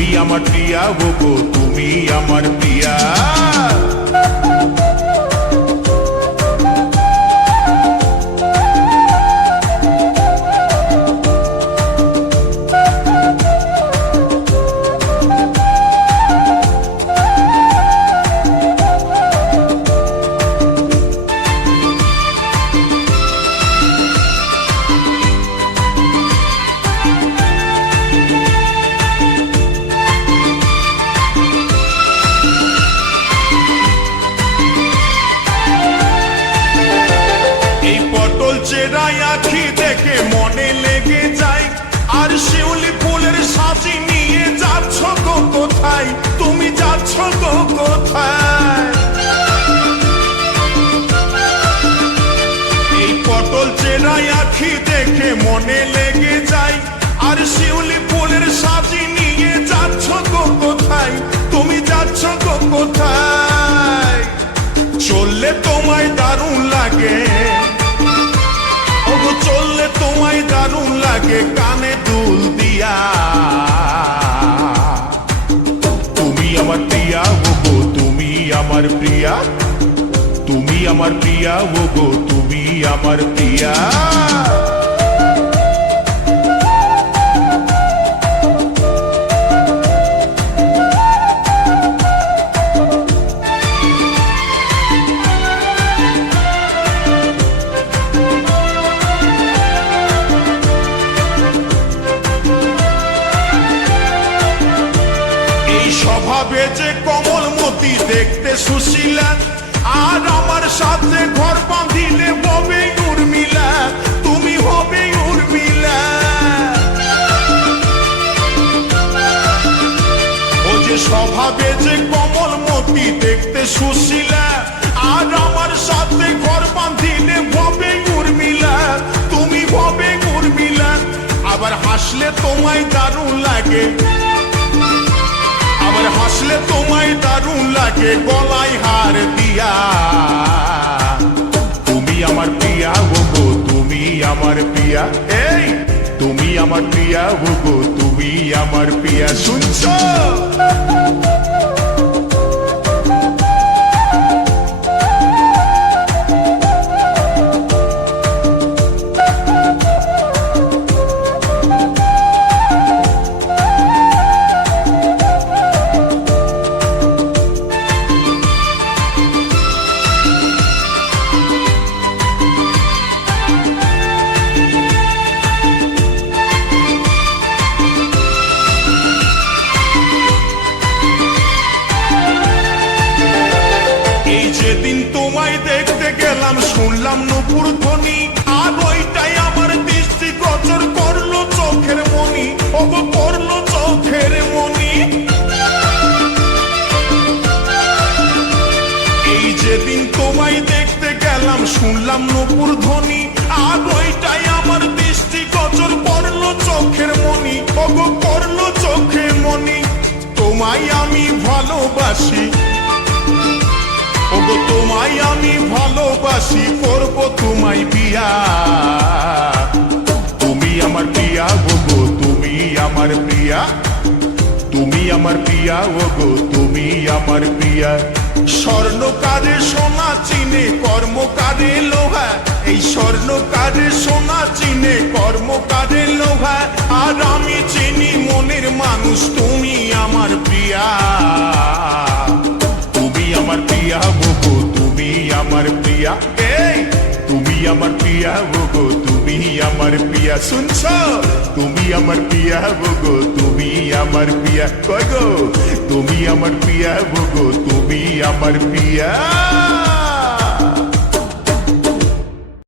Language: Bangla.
তুমি আমার প্রিয়া গো, তুমি আমার প্রিয়া। চেরাই আঁখি দেখে মনে লেগে যায়, আর শিউলি ফুলের সাজি নিয়ে যাচ্ছ গো কোথায়, তুমি যাচ্ছ গো কোথায়। এই পটল চেরাই আঁখি দেখে মনে লেগে যায়, আর শিউলি ফুলের সাজি নিয়ে যাচ্ছ গো কোথায়, তুমি যাচ্ছ গো কোথায়। চললে তোমায় দারুণ লাগে, চললে তোমায় দারুণ লাগে কানে দুল দিয়া। তুমি আমার প্রিয়া গো, তুমি আমার প্রিয়া, তুমি আমার প্রিয়া গো, তুমি আমার প্রিয়া। স্বভাবে যে কমলমতি দেখতে সুশীলা, আর আমার সাথে ঘর বাঁধিলে হবে উর্মিলা, তুমি হবে উর্মিলা। ও যে স্বভাবে যে কমলমতি দেখতে সুশীলা, আর আমার সাথে ঘর বাঁধিলে হবে উর্মিলা, তুমি হবে উর্মিলা। আবার হাসলে তোমায় দারুণ লাগে, আবার হাসলে তোমায় দারুণ লাগে গলায় হার দিয়া। তুমি আমার প্রিয়া গো, তুমি আমার প্রিয়া, এই তুমি আমার প্রিয়া গো, তুমি আমার প্রিয়া। শুনছো? যেদিন তোমায় দেখতে গেলাম শুনলাম নূপুর ধ্বনি, আর ওইটাই আমার দৃষ্টি গোচর করলো চোখের মনি, ও করলো চোখের মনি। এই যেদিন তোমায় দেখতে গেলাম শুনলাম নূপুর ধ্বনি, আর ওইটাই আমার দৃষ্টি গোচর করলো চোখের মনি, ও করলো চোখের মনি। তোমায় আমি ভালোবাসি, ওগো তোমায় আমি ভালোবাসি, করব তোমায় বিয়া। তুমি আমার প্রিয়া গো, তুমি আমার প্রিয়া, তুমি আমার প্রিয়া ওগো, তুমি আমার প্রিয়া। স্বর্ণকারে সোনা চিনে কর্মকারে লোহা, এই স্বর্ণকারে সোনা চিনে কর্মকারে লোহা, আর আমি চিনি মনের মানুষ তুমি আমার প্রিয়া। তুমি আমার প্রিয়া গো, তুমি আমার প্রিয়া, এই তুমি আমার প্রিয়া গো, তুমি আমার প্রিয়া। শুনছ? তুমি আমার প্রিয়া গো, তুমি আমার প্রিয়া, কই গো তুমি আমার প্রিয়া গো, তুমি আমার প্রিয়া।